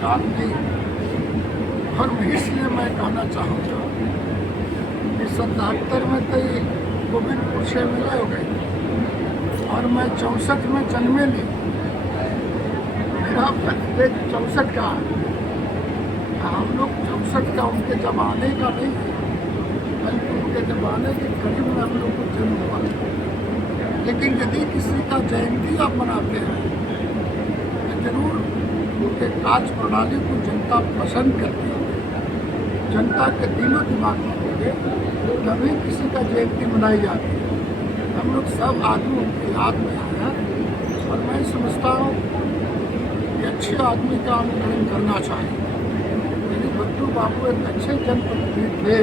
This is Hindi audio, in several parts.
अधिकार नहीं। और इसलिए मैं कहना चाहूँगा कि 77 में तो ये गोविंदपुर से मिले हो गए और मैं 64 में जन्मे नहीं। मेरा बर्थडे 64 का है। हम लोग 64 का उनके ज़माने का नहीं है, बल्कि उनके ज़माने के करीब में हम लोग को जन्म हुआ। लेकिन यदि किसी का जयंती आप मनाते हैं तो जरूर उनके कार्य प्रणाली को जनता पसंद करती है, जनता के दिलो दिमाग में होंगे तभी किसी का जयंती मनाई जाती है। हम लोग सब आदमी उनकी याद में आए हैं और मैं समझता हूँ कि अच्छे आदमी का अनुकरण करना चाहिए। यदि भट्टू बाबू एक अच्छे जनप्रतिनिधि थे,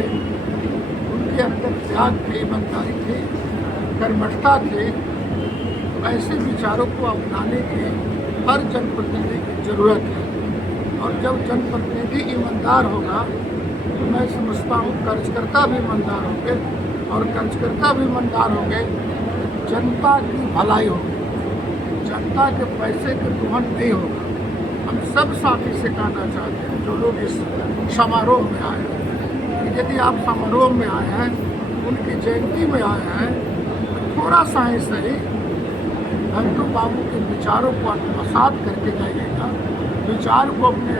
उनके अंदर त्याग थे, ईमानदारी थे, कर्मठता थे, तो ऐसे विचारों को अपनाने की हर जनप्रतिनिधि की जरूरत है। और जब जनप्रतिनिधि ईमानदार होगा तो मैं समझता हूँ कर्जकर्ता भी ईमानदार होंगे, और कर्जकर्ता भी ईमानदार होंगे तो जनता की भलाई होगी, जनता के पैसे के दोहन नहीं होगा। हम सब साथी से कहना चाहते हैं जो लोग इस समारोह में आए हैं, यदि आप समारोह में आए हैं, उनकी जयंती में आए हैं, तो थोड़ा सा ही सही भट्टू बाबू के विचारों को आत्मसात करके जाइएगा, विचार को अपने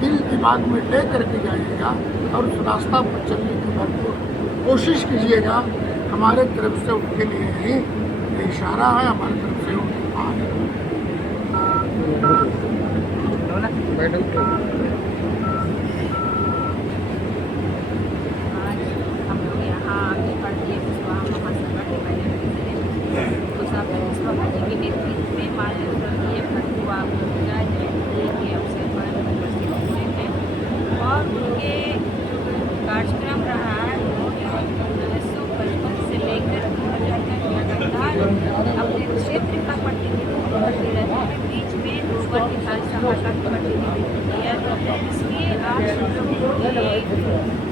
दिल दिमाग में ले करके जाइएगा और उस रास्ता पर चलने की भरपूर कोशिश कीजिएगा। हमारे तरफ से उनके लिए ही ये इशारा है, हमारे तरफ से उनके और उनके कार्यक्रम रहा है 1955 से लेकर 2000 तक लगातार अपने क्षेत्र का प्रतिनिधित्व करते रहे हैं। बीच में 2 बार विधानसभा का प्रतिनिधित्व किया, इसलिए आज हम लोग ये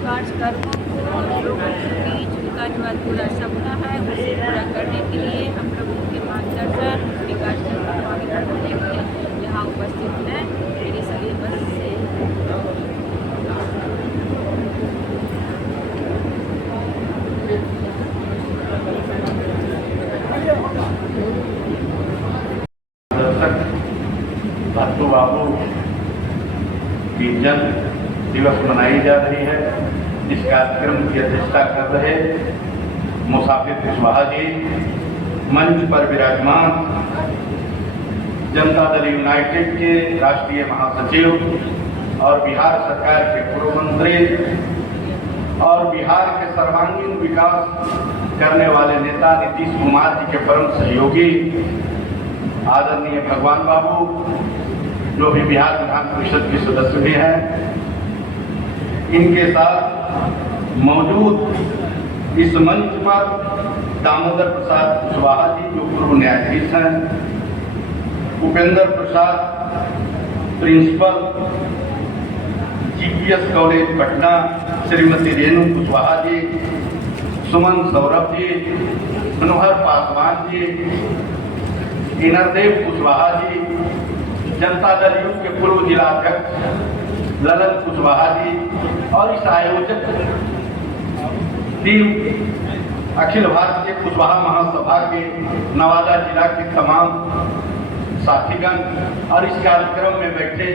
कार्यक्रमों को लोगों के बीच उनका जो अधूरा सपना है उसे पूरा करने के लिए हम लोग उनके मार्गदर्शन, उनके कार्यक्रम को आगे बढ़ाने के लिए यहाँ उपस्थित हैं। मेरी सभी बस से भट्टू बाबू की जन्म दिवस मनाई जा रही है। इस कार्यक्रम की अध्यक्षता कर रहे मुसाफिर कुशवाहा जी, मंच पर विराजमान जनता दल यूनाइटेड के राष्ट्रीय महासचिव और बिहार सरकार के पूर्व मंत्री और बिहार के सर्वांगीण विकास करने वाले नेता नीतीश कुमार जी के परम सहयोगी आदरणीय भगवान बाबू, जो भी बिहार विधान परिषद के सदस्य भी हैं, इनके साथ मौजूद इस मंच पर दामोदर प्रसाद कुशवाहा जी जो पूर्व न्यायाधीश हैं, Upendra Prasad principal GPS college Patna, Shrimati Renu Kushwaha ji, Suman Saurabh ji, Manohar Paswan ji, इनरदेव कुशवाहा जी, जनता दल यू के पूर्व जिलाध्यक्ष ललन कुशवाहा जी और इस आयोजक टीम अखिल भारतीय कुशवाहा महासभा के नवादा जिला के तमाम साथीगण और इस कार्यक्रम में बैठे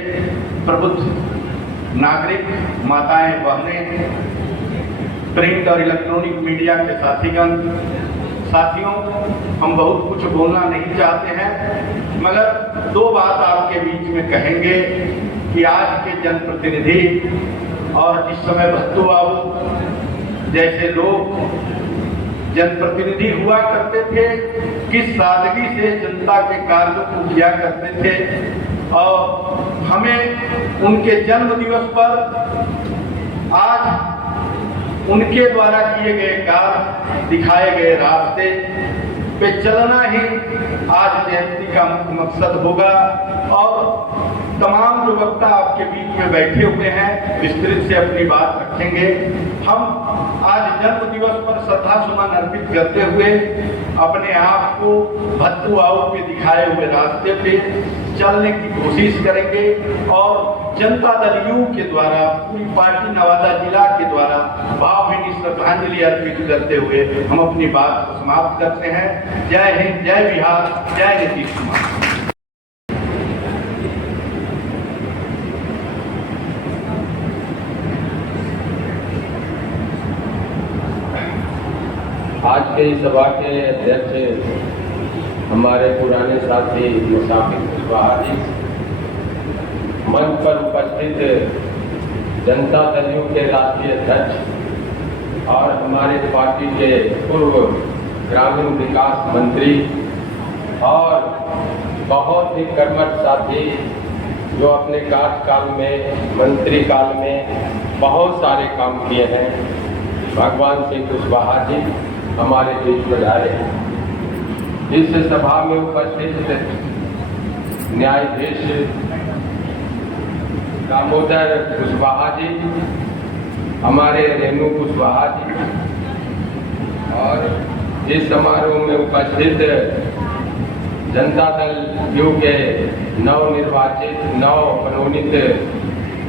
प्रबुद्ध नागरिक, माताएं, बहनें, प्रिंट और इलेक्ट्रॉनिक मीडिया के साथीगण, साथियों, हम बहुत कुछ बोलना नहीं चाहते हैं, मगर 2 बात आपके बीच में कहेंगे कि आज के जनप्रतिनिधि और जिस समय भट्टू बाबू जैसे लोग जनप्रतिनिधि हुआ करते थे, किस सादगी से जनता के कार्यों को किया करते थे, और हमें उनके जन्म दिवस पर आज उनके द्वारा किए गए कार्य, दिखाए गए रास्ते पे चलना ही आज जयंती का मुख्य मकसद होगा। और तमाम जो वक्ता आपके बीच में बैठे हुए हैं विस्तृत से अपनी बात रखेंगे। हम आज जन्म दिवस पर श्रद्धा सुमन अर्पित करते हुए अपने आप को भत्तू बाबू के दिखाए हुए रास्ते पे चलने की कोशिश करेंगे और जनता दल यू के द्वारा पूरी पार्टी नवादा जिला के द्वारा भावभीनी श्रद्धांजलि अर्पित करते हुए हम अपनी बात को समाप्त करते हैं। जय हिंद, जय बिहार, जय नीतीश कुमार। आज के इस सभा के अध्यक्ष हमारे पुराने साथी मुसाफिर कुशवाहा जी, मंच पर उपस्थित जनता दल यू के राष्ट्रीय अध्यक्ष और हमारे पार्टी के पूर्व ग्रामीण विकास मंत्री और बहुत ही कर्मठ साथी जो अपने कार्यकाल में, मंत्री काल में बहुत सारे काम किए हैं, भगवान सिंह कुशवाहा जी हमारे बीच में आए। इस सभा में उपस्थित न्यायाधीश दामोदर कुशवाहा जी, हमारे रेणु कुशवाहा जी और इस समारोह में उपस्थित जनता दल यू के नवनिर्वाचित, नवमनोनीत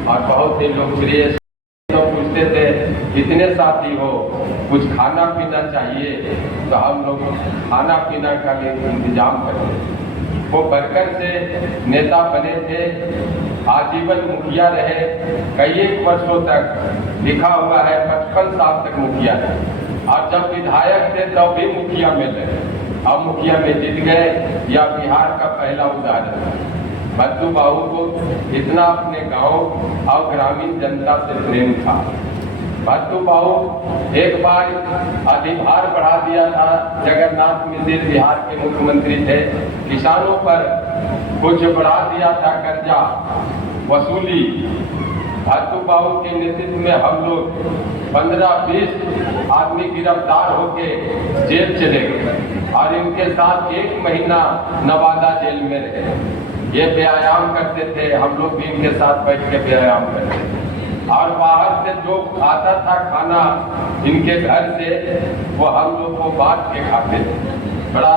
और बहुत ही लोकप्रिय तो पूछते थे कितने साथी हो, कुछ खाना पीना चाहिए, तो हम लोग खाना पीना का भी इंतजाम करते। वो बरकर से नेता बने थे, आजीवन मुखिया रहे, कई एक वर्षों तक लिखा हुआ है 55 साल तक मुखिया रहे और जब विधायक थे तब भी मुखिया में रहे। अब मुखिया में जीत गए, या बिहार का पहला उदाहरण। भत्तू बाबू को इतना अपने गांव और ग्रामीण जनता से प्रेम था। भत्तू बाबू एक बार अधिभार बढ़ा दिया था, जगन्नाथ मिश्र बिहार के मुख्यमंत्री थे, किसानों पर कुछ बढ़ा दिया था कर्जा वसूली। भत्तू बाबू के नेतृत्व में हम लोग 15-20 आदमी गिरफ्तार होके जेल चले गए और इनके साथ 1 महीना नवादा जेल में रहे। ये व्यायाम करते थे, हम लोग भी इनके साथ बैठ के व्यायाम करते थे और बाहर से जो आता था खाना इनके घर से, वो हम लोग को बांट के खाते थे। बड़ा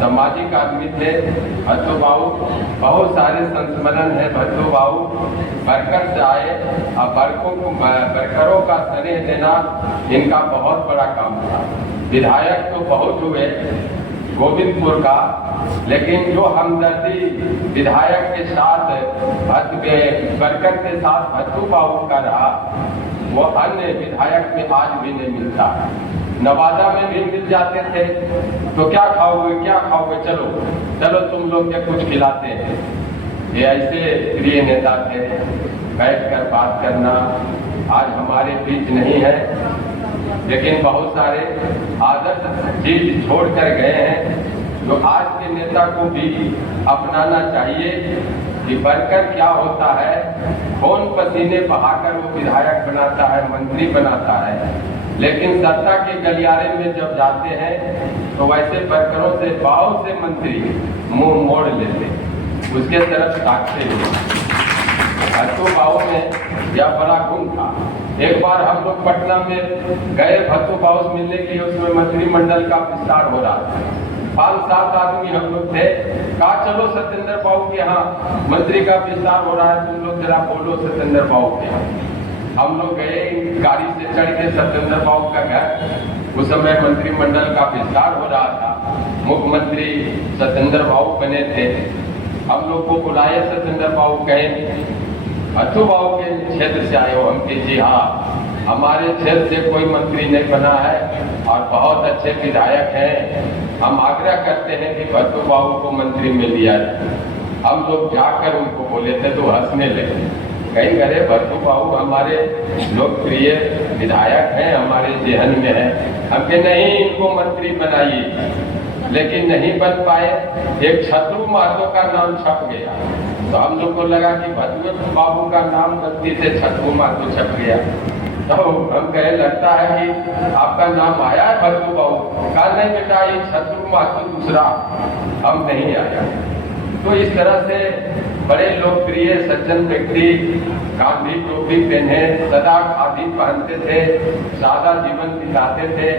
सामाजिक आदमी थे भत्तू बाबू। बहुत सारे संस्मरण है भत्तू बाबू। बरकर से आए और बरकरों का स्नेह देना इनका बहुत बड़ा काम था। विधायक तो बहुत हुए गोविंदपुर का, लेकिन जो हमदर्दी विधायक के साथ बरकर के साथ भत्तू बाबू का रहा, वो अन्य विधायक में आज भी नहीं मिलता। नवादा में भी मिल जाते थे तो क्या खाओगे क्या खाओगे, चलो चलो तुम लोग के कुछ खिलाते हैं। ये ऐसे प्रिय नेता थे, बैठकर बात करना आज हमारे बीच नहीं है, लेकिन बहुत सारे आदर्श चीज छोड़कर गए हैं जो आज के नेता को भी अपनाना चाहिए कि बरकर क्या होता है, कौन पसीने बहाकर वो विधायक बनाता है, मंत्री बनाता है, लेकिन सत्ता के गलियारे में जब जाते हैं तो वैसे बरकरों से बहुत से मंत्री मुंह मोड़ लेते, उसके तरफ ताकते नहीं। भत्तू बाबू में यह बड़ा गुण था। एक बार हम लोग पटना में गए भत्तू बाबू से मिलने के लिए, उसमें मंत्रिमंडल का विस्तार हो रहा था। 5-7 आदमी हम लोग थे, कहा चलो सत्येंद्र बाबू के यहाँ मंत्री का विस्तार हो रहा है, तुम लोग जरा बोलो सत्येंद्र बाबू के यहाँ। हम लोग गए, गाड़ी से चढ़ के सत्येंद्र बाबू का घर, उस समय मंत्रिमंडल का विस्तार हो रहा था, मुख्यमंत्री सत्येंद्र बाबू बने थे। हम लोग को बुलाए, सत्येंद्र बाबू कहे भत्तू बाबू के क्षेत्र से आए हो? हम कि जी हाँ, हमारे क्षेत्र से कोई मंत्री नहीं बना है और बहुत अच्छे विधायक हैं, हम आग्रह करते हैं कि भत्तू बाबू को मंत्री में लिया जाए। हम लोग जाकर उनको बोले थे तो हंसने लगे, कहीं करे भत्तू बाबू हमारे लोकप्रिय विधायक हैं, हमारे जहन में है। हम के नहीं, इनको मंत्री बनाइए, लेकिन नहीं बन पाए। एक छतरू महतो का नाम छप गया, तो हम लोग को लगा कि भत्तू बाबू का नाम गलती से छतरू महतो छप गया। तो हम कहे लगता है कि आपका नाम आया है भत्तू बाबू? कहा नहीं बेटा, ये छतरू महतो दूसरा, हम नहीं आया। तो इस तरह से बड़े लोकप्रिय सज्जन व्यक्ति, गांधी टोपी पहने, सदा खादी पहनते थे, सादा जीवन बिताते थे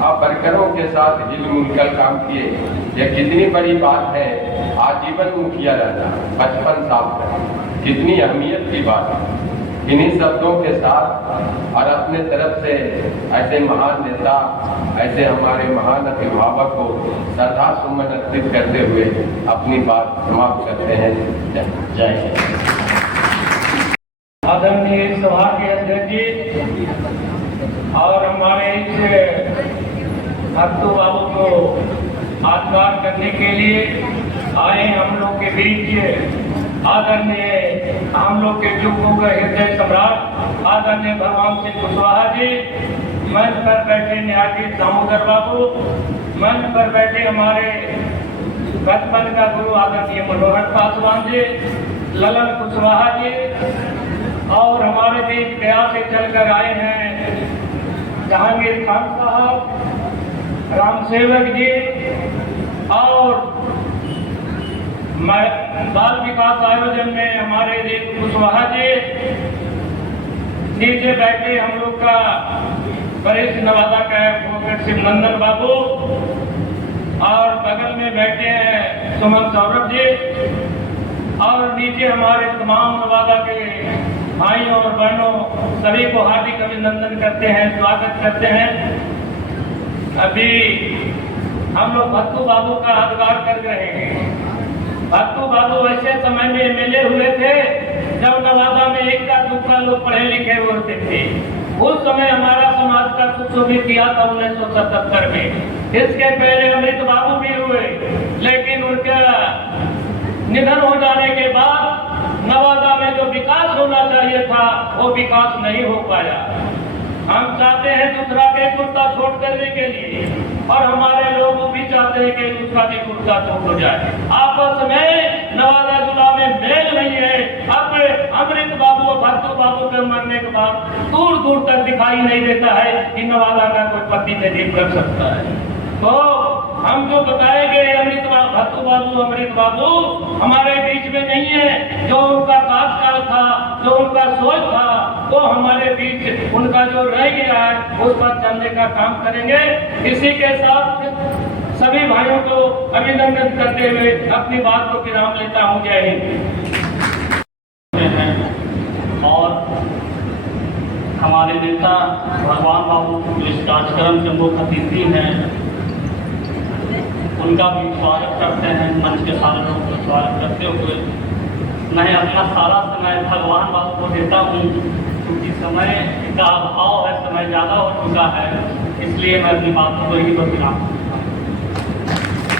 और वर्करों के साथ हिलमिल कर काम किए। यह कितनी बड़ी बात है, आजीवन मुखिया रहना 55 साल तक, कितनी अहमियत की बात है। इन्हीं शब्दों के साथ और अपने तरफ से ऐसे महान नेता, ऐसे हमारे महान अभिभावक को श्रद्धा सुमन अर्पित करते हुए अपनी बात समाप्त करते हैं। जय हिंद। आदरणीय सभा के अध्यक्ष जी और हमारे इस भक्तों बाबू को आशीर्वाद करने के लिए आए हम लोग के बीच आदरणीय हम लोग के युगों का हृदय सम्राट आदरणीय भगवान सिंह कुशवाहा जी, मंच पर बैठे न्यायाधीश दामोदर बाबू, मंच पर बैठे हमारे बचपन का गुरु आदरणीय मनोहर पासवान जी, ललन कुशवाहा जी और हमारे बीच गया से चलकर आए हैं जहांगीर खान साहब, राम सेवक जी और बाल विकास आयोजन में हमारे रेणु कुशवाहा जी, नीचे बैठे हम लोग का वरिष्ठ नवादा का एडवोकेट शिवनंदन बाबू और बगल में बैठे हैं सुमन सौरभ जी और नीचे हमारे तमाम नवादा के भाइयों और बहनों सभी को हार्दिक अभिनंदन करते हैं, स्वागत करते हैं। अभी हम लोग भक्तू बाबू का अधिकार कर रहे हैं। भक्तू बाबू ऐसे समय में एमएलए हुए थे जब नवादा में इक्का दुक्का लोग पढ़े लिखे होते थे। उस समय हमारा समाज का सुशोभित किया था 1977 में। इसके पहले अमृत बाबू भी हुए, लेकिन उनका निधन हो जाने के बाद नवादा में जो विकास होना चाहिए था वो विकास नहीं हो पाया। हम चाहते हैं दूसरा के कुर्ता छोड़ करने के लिए और हमारे लोग भी चाहते हैं कि दूसरा भी कुर्ता छोड़ हो जाए। आपस में नवादा जिला में मेल नहीं है। अब अमृत बाबू और भक्तू बाबू के मरने के बाद दूर दूर तक दिखाई नहीं देता है कि नवादा का कोई पति नजीब कर सकता है। तो हम जो बताए गए अमृत भक्तू बाबू अमृत बाबू हमारे बीच में नहीं है। जो उनका कार्यकाल था, जो उनका सोच था, वो हमारे बीच उनका जो रह गया है उस पर चलने का काम करेंगे। इसी के साथ सभी भाइयों को अभिनंदन करते हुए अपनी बात को विराम लेता हूँ। जय हिंद। और हमारे नेता भगवान बाबू इस कार्यक्रम के मुख्य अतिथि हैं, उनका भी स्वागत करते हैं। मंच के सारे लोगों का स्वागत करते हुए मैं अपना सारा समय भगवान बाबू को देता हूँ, क्योंकि समय का अभाव है, समय ज़्यादा हो चुका है, इसलिए मैं अपनी बातों को यही पर विराम